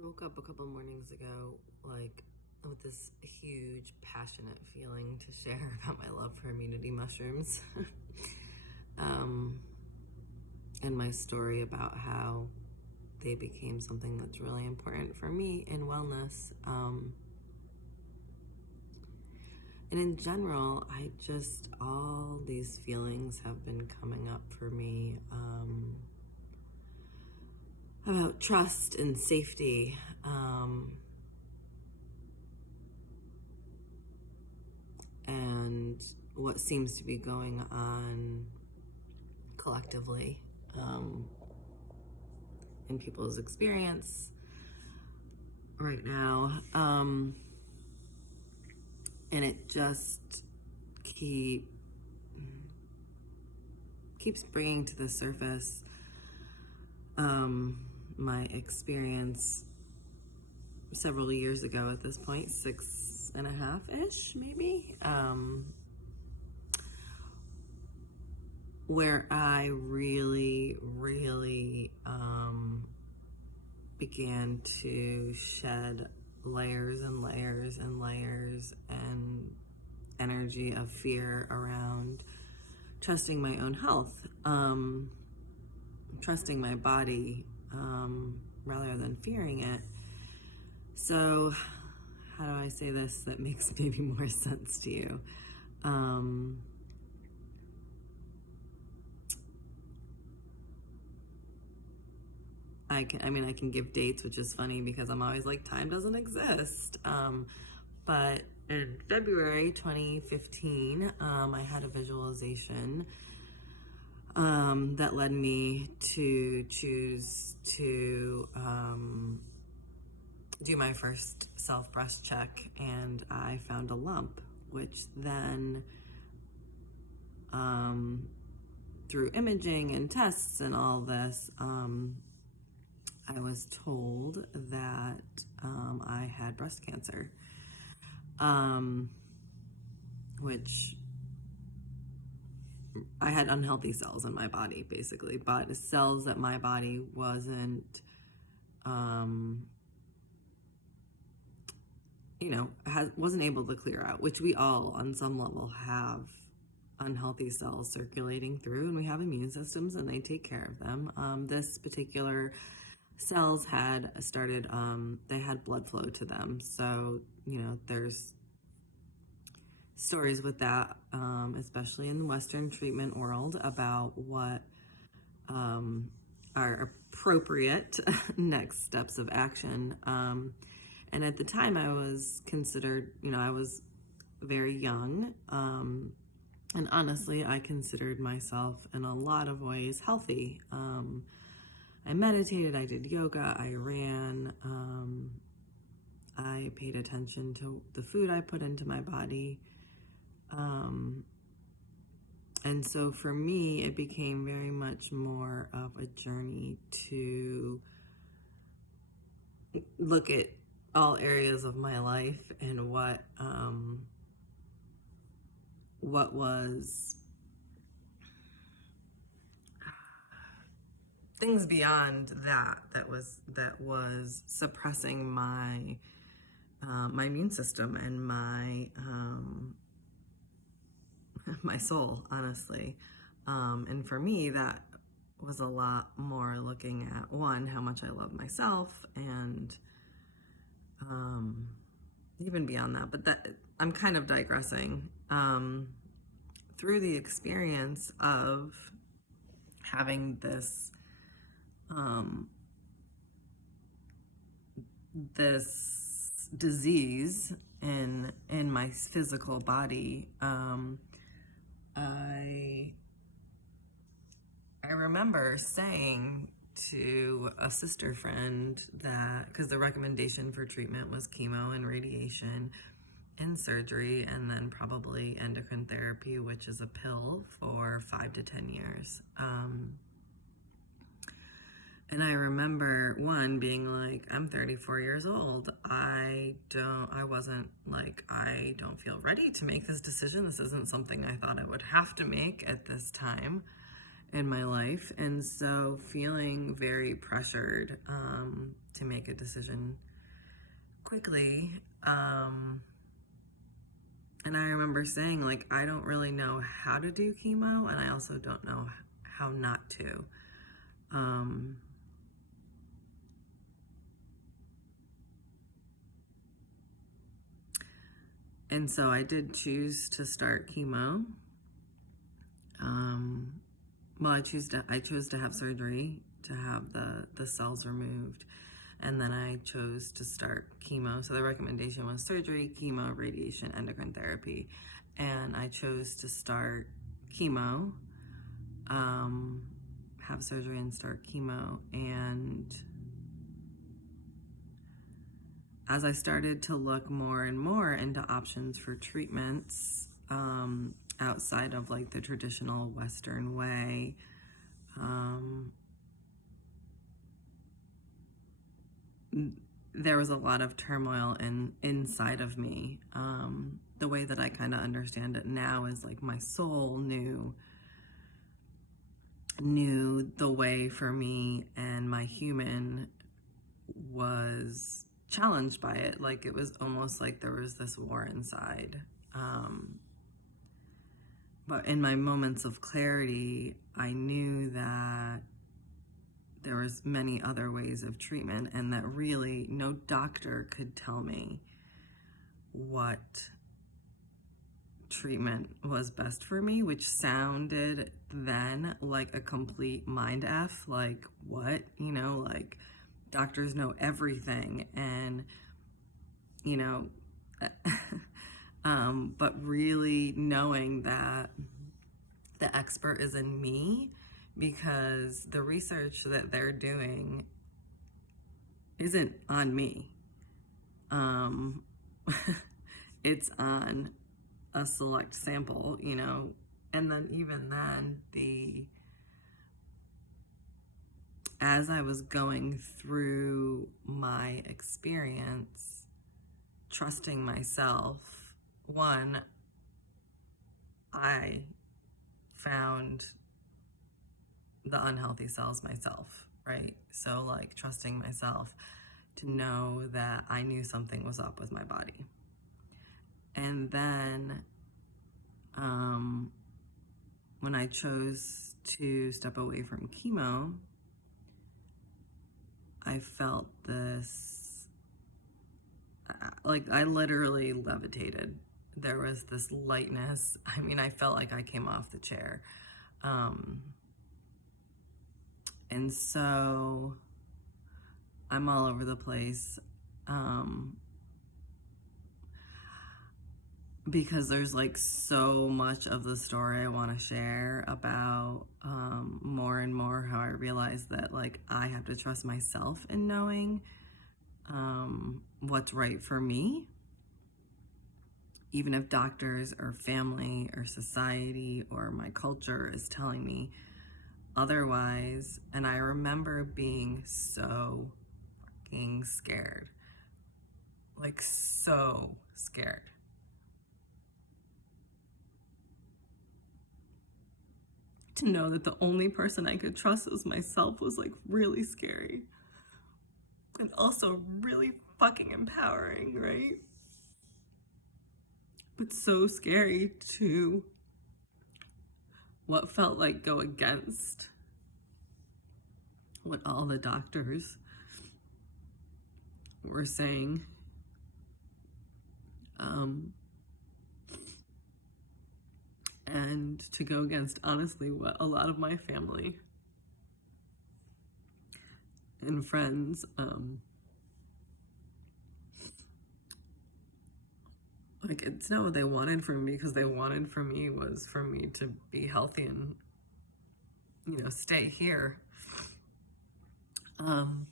I woke up a couple mornings ago, like, with this huge, passionate feeling to share about my love for immunity mushrooms. um, and my story about how they became something that's really important for me in wellness. And in general, all these feelings have been coming up for me. About trust and safety, and what seems to be going on collectively in people's experience right now. And it just keeps bringing to the surface my experience several years ago at this point, 6.5-ish maybe, where I really began to shed layers and layers and layers and energy of fear around trusting my own health, trusting my body, rather than fearing it. So how do I say this that makes maybe more sense to you? I can give dates, which is funny because I'm always like, time doesn't exist. But in February 2015, I had a visualization that led me to choose to do my first self-breast check, and I found a lump, which then through imaging and tests and all this, I was told that I had breast cancer, which I had unhealthy cells in my body, basically, but cells that my body wasn't, wasn't able to clear out, which we all on some level have unhealthy cells circulating through, and we have immune systems and they take care of them. This particular cells had started, they had blood flow to them. So, there's stories with that, especially in the Western treatment world, about what are appropriate next steps of action. And at the time I was considered, I was very young. And honestly, I considered myself in a lot of ways healthy. I meditated, I did yoga, I ran, I paid attention to the food I put into my body. And so for me, it became very much more of a journey to look at all areas of my life and what was things beyond that was suppressing my my immune system and my my soul, honestly. And for me, that was a lot more looking at, one, how much I love myself, and even beyond that, but that I'm kind of digressing. Through the experience of having this this disease in my physical body, I remember saying to a sister friend that, because the recommendation for treatment was chemo and radiation and surgery, and then probably endocrine therapy, which is a pill for 5 to 10 years. And I remember, one, being like, I'm 34 years old. I don't feel ready to make this decision. This isn't something I thought I would have to make at this time. in my life. And so feeling very pressured to make a decision quickly. And I remember saying, like, I don't really know how to do chemo, and I also don't know how not to. And so I did choose to start chemo. Well, I chose to have surgery to have the cells removed, and then I chose to start chemo. So the recommendation was surgery, chemo, radiation, endocrine therapy, and I chose to start chemo, have surgery and start chemo. And as I started to look more and more into options for treatments, outside of like the traditional Western way, there was a lot of turmoil inside of me. The way that I kind of understand it now is like my soul knew the way for me, and my human was challenged by it. Like it was almost like there was this war inside. But in my moments of clarity, I knew that there was many other ways of treatment, and that really no doctor could tell me what treatment was best for me, which sounded then like a complete mind F. Like, what? You know, like doctors know everything, and you know, but really knowing that the expert is in me, because the research that they're doing isn't on me. It's on a select sample, you know, and then even then, as I was going through my experience, trusting myself, one, I found the unhealthy cells myself, right? So like trusting myself to know that I knew something was up with my body. And then when I chose to step away from chemo, I felt this, like I literally levitated. There was this lightness. I mean, I felt like I came off the chair. And so I'm all over the place, because there's like so much of the story I want to share about, more and more how I realize that like I have to trust myself in knowing what's right for me, even if doctors or family or society or my culture is telling me otherwise. And I remember being so fucking scared, like so scared. To know that the only person I could trust was myself was like really scary, and also really fucking empowering, right? But so scary to what felt like go against what all the doctors were saying. And to go against, honestly, what a lot of my family and friends like, it's not what they wanted from me, because they wanted from me was for me to be healthy and, you know, stay here. And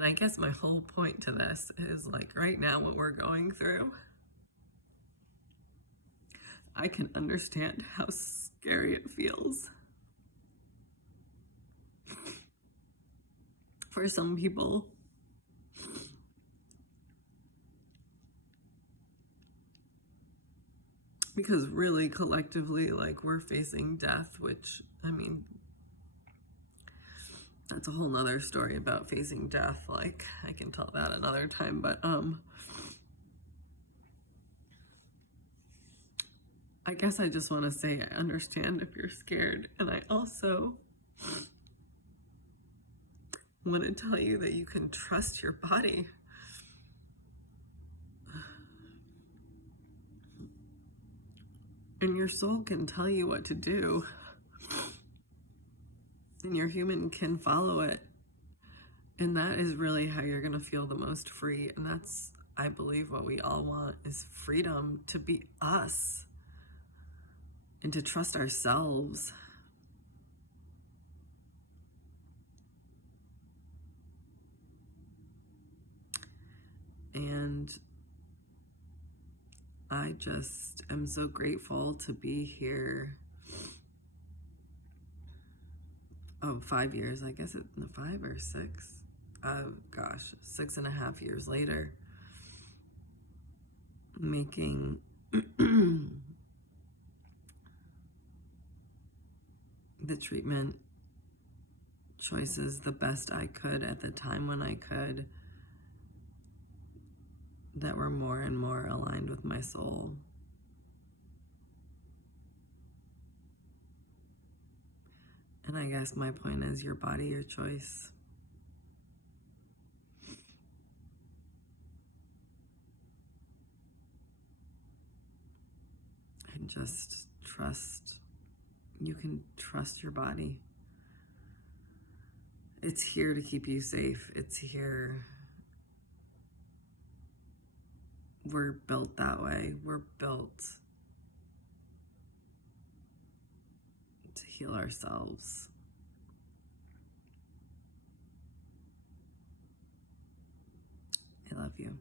I guess my whole point to this is like, right now, what we're going through, I can understand how scary it feels. For some people, because because really collectively, like, we're facing death, which, I mean, that's a whole nother story about facing death. Like, I can tell that another time, but I guess I just want to say I understand if you're scared, and I also want to tell you that you can trust your body. And your soul can tell you what to do. And your human can follow it. And that is really how you're going to feel the most free. And that's, I believe, what we all want is freedom to be us and to trust ourselves. And I just am so grateful to be here. Oh, 5 years, I guess it's 5 or 6. Gosh, 6.5 years later, making the treatment choices the best I could at the time when I could, that were more and more aligned with my soul. And I guess my point is, your body, your choice. And just trust. You can trust your body. It's here to keep you safe. It's here. We're built that way. We're built to heal ourselves. I love you.